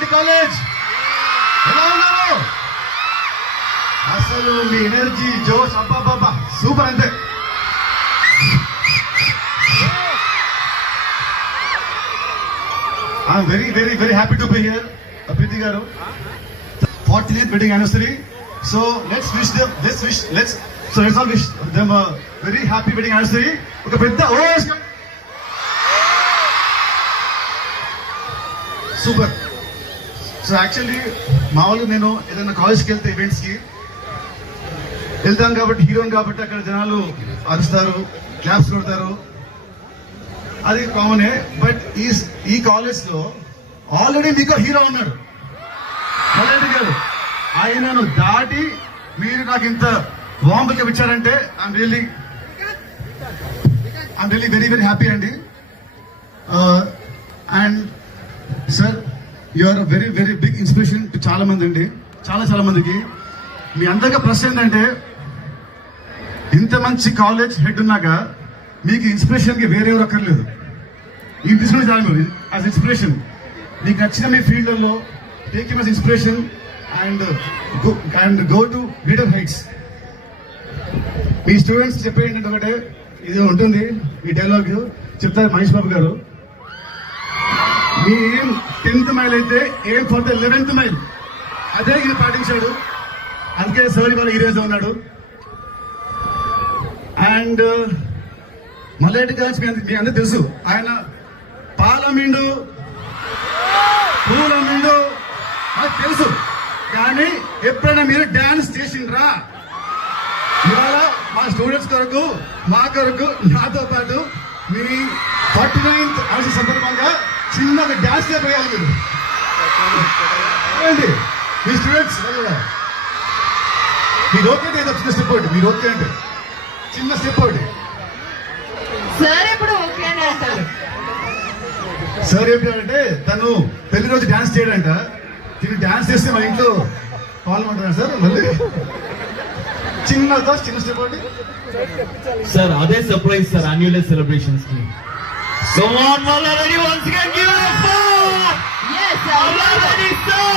Simha Reddy college ఎలా ఉన్నారు? అసలు మీ ఎనర్జీ జోష్ అబ్బా సూపర్ అంతే. I'm very very very happy to be here. Preethi garu 49th wedding anniversary. So let's wish all wish them a very happy wedding anniversary. ఒక పెద్ద super. So actually మామూలుగా నేను ఏదైనా కాలేజ్కి వెళ్తే ఈవెంట్స్కి వెళ్తాం కాబట్టి హీరోయిన్ కాబట్టి అక్కడ జనాలు అరుస్తారు, క్లాప్స్ కొడతారు, అది కామనే. బట్ ఈ కాలేజ్ లో ఆల్రెడీ మీకు హీరో ఉన్నాడు మల్లెడ్డి గారు. ఆయనను దాటి మీరు నాకు ఇంత వామ్ వెల్కమ్ ఇచ్చారంటే I'm really very very happy అండి. And sir you are very very big inspiration to చాలా మంది అండి, చాలా మందికి. మీ అందరికీ ప్రశ్న ఏంటంటే ఇంత మంచి కాలేజ్ హెడ్ ఉన్నాక మీకు ఇన్స్పిరేషన్కి వేరెవరు అక్కర్లేదు. ఈ తీసుకుని చాలు యాజ్ ఇన్స్పిరేషన్. మీకు నచ్చిన మీ ఫీల్డ్లలో take him as inspiration and go to greater heights. మీ స్టూడెంట్స్ చెప్పే ఏంటంటే ఒకటే ఇది ఉంటుంది, ఈ డైలాగ్ చెప్తారు మహేష్ బాబు గారు. మీ ఏం 10th మైల్ అయితే ఏం ఫర్ ద 11th మైల్, అదే ఇది పాటించాడు. అందుకే సార్ ఇవాళ ఈ రోజు ఉన్నాడు. అండ్ మల్లెడ్డి గారు మీ అందరూ తెలుసు, ఆయన పాలమిండు పూలమిండు అది తెలుసు, కానీ ఎప్పుడైనా మీరు డాన్స్ చేసిండ్రా? ఇవాళ మా స్టూడెంట్స్ కొరకు, మా కొరకు, నాతో పాటు మీ 49th అవసరం సందర్భంగా చిన్నగా డాన్స్ చేయబోయాలి మీరు. మీ స్టూడెంట్స్ మీరు ఓకే అంటే ఏదో చిన్న స్టెప్ ఒకటి, మీరు ఓకే అంటే చిన్న స్టెప్ ఒకటి. సార్ ఎప్పుడు ఓకే అని అంటారు. సార్ ఏంటంటే తను పెళ్లి రోజు డాన్స్ చేయడంట, తిని డాన్స్ చేస్తే మా ఇంట్లో పాల్గొంటున్నాడు సార్. మళ్ళీ చిన్న స్టెప్ ఒకటి సార్. అదే surprise sir annual day celebrations కి. So on, Malla ready once again, give it a four. Yes, sir. Malla ready, sir.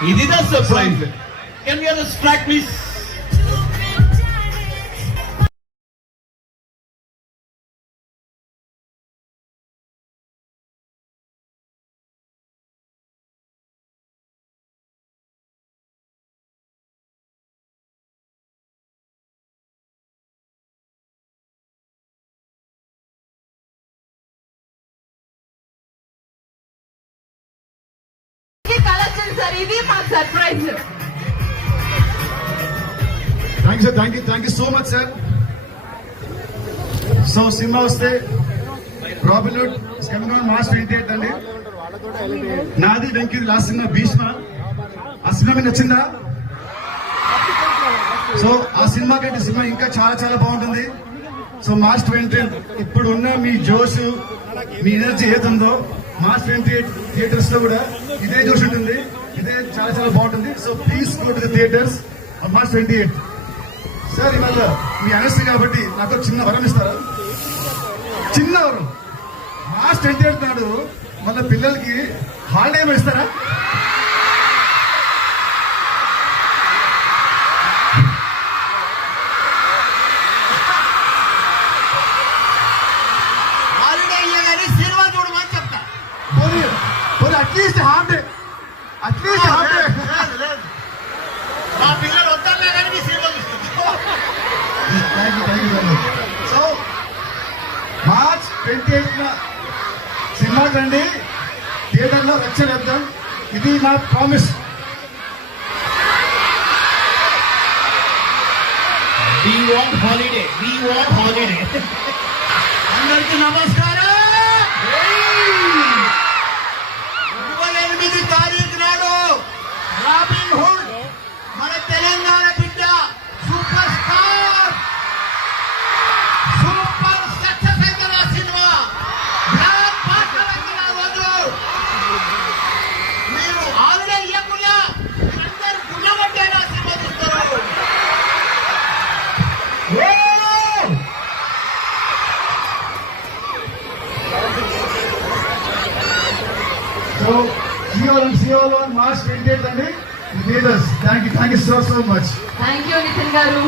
This is the surprise. Can we have the track, please? Sir ఇది మాకు surprise. Thank you so much sir. So cinema వస్తే ప్రాబిల్వుడ్ March 28 అండి. నాది Venky last cinema Bhishma. ఆ cinema మీకు నచ్చిందా? So ఆ cinema కంటే సినిమా ఇంకా చాలా బాగుంటుంది. సో మార్చ్ 28 ఇప్పుడు ఉన్న మీ జోష్, మీ ఎనర్జీ ఏదుందో మార్చ్ 28 థియేటర్స్ లో కూడా ఇదే జోష్ ఉంటుంది, ఇదే చాలా బాగుంటుంది. So please go to the theatres March 28. Sir ఇవాళ మీ అనర్సరీ కాబట్టి నాకు చిన్న వరం ఇస్తారా? చిన్న వరం. మార్చ్ 28 నాడు మళ్ళీ పిల్లలకి హాలిడే ఏమైనా ఇస్తారా? అట్లీస్ట్ హాఫ్ డే మా పిల్లలు వద్దన్నా కానీ మీ సినిమా సో మార్చ్ 28 సినిమా రండి, థియేటర్లో రచ్చ వేద్దాం. ఇది నా ప్రామిస్. We want holiday. అందరికీ నమస్కారం. 28 తారీఖు నాడు రాబిన్ హుడ్ మన తెలంగాణ బిడ్డ సూపర్ స్టార్ సూపర్ సక్సెస్ అయిన సినిమా బ్లాక్ బాస్టర్ అయిన రోజు మీరు హాలిడే ఇవ్వకుండా అందరు గుణమట్టే సినిమా చూస్తారు. So see you all on March 28th అండి. Thank you so much. Thank you Nithin గారు.